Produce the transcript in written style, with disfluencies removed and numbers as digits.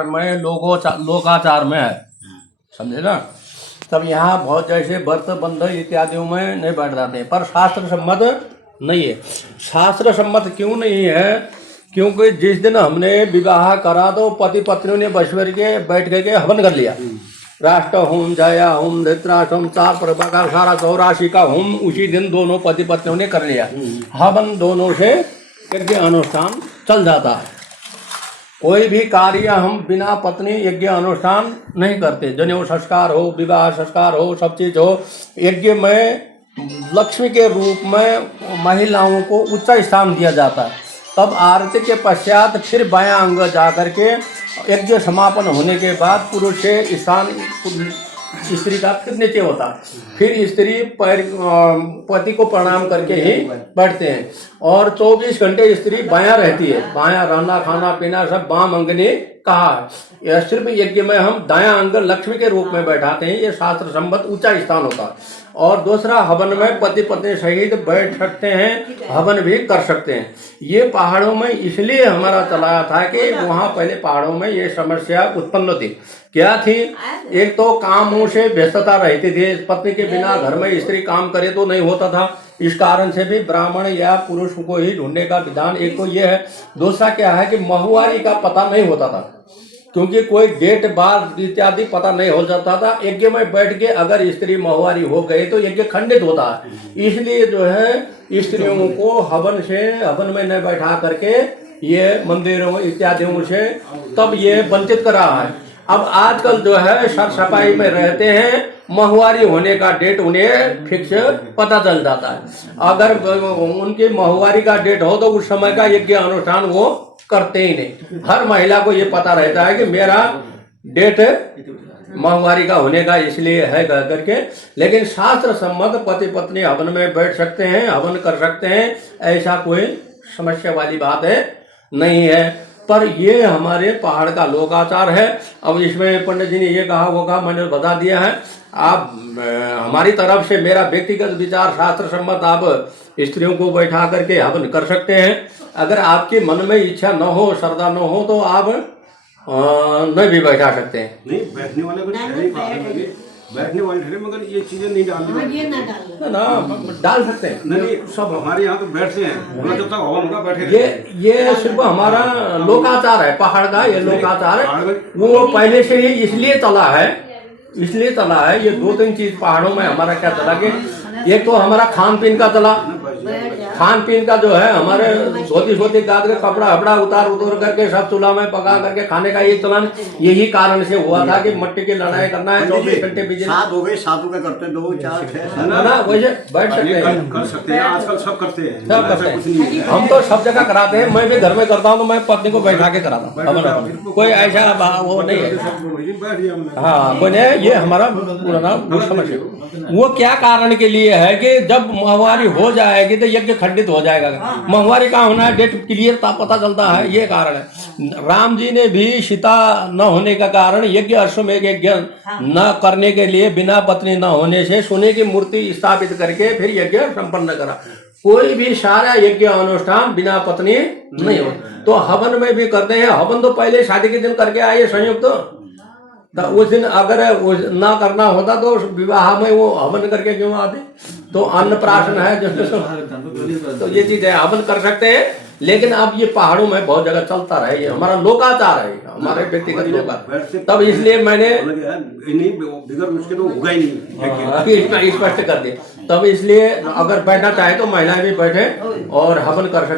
में लोकाचार में है, समझे ना। तब यहाँ बहुत जैसे व्रत बंध इत्यादियों में नहीं बैठ जाते, पर शास्त्र सम्मत नहीं है। शास्त्र सम्मत क्यों नहीं है? क्योंकि जिस दिन हमने विवाह करा तो पति पत्नियों ने बशवर के बैठ के हवन कर लिया। राष्ट्र home, Jaya home, Dhritarashtra home, 4 प्रकार सारा 84 का होम उसी दिन दोनों पति पत्नियों ने कर लिया। हवन दोनों से यज्ञ अनुष्ठान चल जाता है। कोई भी कार्य हम बिना पत्नी यज्ञ अनुष्ठान नहीं करते। जनेऊ संस्कार हो, विवाह संस्कार हो, सब चीज हो, यज्ञ में लक्ष्मी के रूप में महिलाओं को उच्च स्थान दिया जाता है। तब आरती के पश्चात फिर बायां अंग जा करके यज्ञ समापन होने के बाद पुरुष से स्थान स्त्री का फिर नीचे होता है। फिर स्त्री पति को प्रणाम करके ही बैठते हैं और 24 घंटे स्त्री बायां रहती है। बायां रहना, खाना पीना सब वाम अंग ने कहा है। यह सिर्फ यज्ञ में हम दायां अंग लक्ष्मी के रूप में बैठाते हैं। ये शास्त्र संबद्ध ऊंचा स्थान होता है। और दूसरा, हवन में पति पत्नी सहित बैठ सकते हैं, हवन भी कर सकते हैं। ये पहाड़ों में इसलिए हमारा चलाया था कि वहाँ पहले पहाड़ों में ये समस्या उत्पन्न थी। क्या थी? एक तो कामों से व्यस्तता रहती थी, पत्नी के बिना घर में स्त्री काम करे तो नहीं होता था। इस कारण से भी ब्राह्मण या पुरुष को ही ढूंढने का विधान एक तो ये है। दूसरा क्या है कि महुआरी का पता नहीं होता था, क्योंकि कोई डेट बार इत्यादि पता नहीं हो जाता था। यज्ञ में बैठ के अगर स्त्री महुआरी हो गई तो यज्ञ खंडित होता है। इसलिए जो है स्त्रियों को हवन में न बैठा करके ये मंदिरों इत्यादियों से तब ये वंचित करा है। अब आजकल जो है सर सफाई में रहते हैं, महुआरी होने का डेट उन्हें फिक्स पता चल जाता है। अगर उनकी महुआरी का डेट हो तो उस समय का यज्ञ अनुष्ठान वो करते ही नहीं। हर महिला को ये पता रहता है कि मेरा डेट महुआरी का होने का इसलिए है करके। लेकिन शास्त्र सम्मत पति पत्नी हवन में बैठ सकते हैं, हवन कर सकते हैं, ऐसा कोई समस्या वाली बात है नहीं है। पर ये हमारे पहाड़ का लोकाचार है। अब इसमें पंडित जी ने ये कहा होगा, मैंने बता दिया है। आप हमारी तरफ से मेरा व्यक्तिगत विचार शास्त्र सम्मत आप स्त्रियों को बैठा करके हवन कर सकते हैं। अगर आपके मन में इच्छा न हो, श्रद्धा न हो तो आप नहीं भी बैठा सकते हैं। नहीं, बैठने वाले बैठने वाले ठहरे, मगर ये चीजें नहीं डालनी ना डाल सकते हैं। नहीं, सब हमारे यहाँ तो बैठते हैं, जब तक हवन होगा बैठे। ये सिर्फ हमारा लोकाचार है, पहाड़ का ये लोकाचार है। वो पहले से ही इसलिए चला है। ये 2-3 चीज पहाड़ों में हमारा क्या चला कि एक तो हमारा खान पीन का चला। खान पीन का जो है हमारे धोती गाद के कपड़ा उतार करके सब चूल्हा में पका करके खाने का ये चलन यही कारण से हुआ था कि मट्टी की लड़ाई करना है। 24 घंटे बिजली 7 हो गए, 7 के करते 2 4 6 ना वैसे बैठ सकते हैं, कर सकते हैं। आजकल सब करते हैं, हम तो सब जगह कराते हैं। मैं भी घर में करता हूँ तो मैं पत्नी को बैठा के कराता हूँ। कोई ऐसा वो नहीं है। हाँ, कोई नहीं। ये हमारा पुराना समझ है। वो क्या कारण के लिए है कि जब महुआरी हो जाएगी तो यज्ञ खंडित हो जाएगा। महुआरी का होना है, डेट क्लियर पता चलता है, ये कारण है। राम जी ने भी सीता न होने का कारण यज्ञ अश्वमेध यज्ञ न करने के लिए बिना पत्नी न होने से सोने की मूर्ति स्थापित करके फिर यज्ञ संपन्न करा। कोई भी सारा यज्ञ अनुष्ठान बिना पत्नी नहीं हो। तो हवन में भी करते हैं। हवन तो पहले शादी के दिन करके आए संयुक्त, तो उस दिन अगर ना करना होता तो विवाह में वो हवन करके क्यों आते? तो अन्नप्राशन है जो तो ये चीज है, हवन कर सकते हैं। लेकिन अब ये पहाड़ों में बहुत जगह चलता रहे, ये हमारा लोकाचार है, हमारे व्यक्तिगत लोकाचार। तब इसलिए मैंने उसके तो होगा ही नहीं, स्पष्ट कर दिया। तब इसलिए अगर बैठना चाहे तो महिलाएं भी बैठे और हवन कर सकते।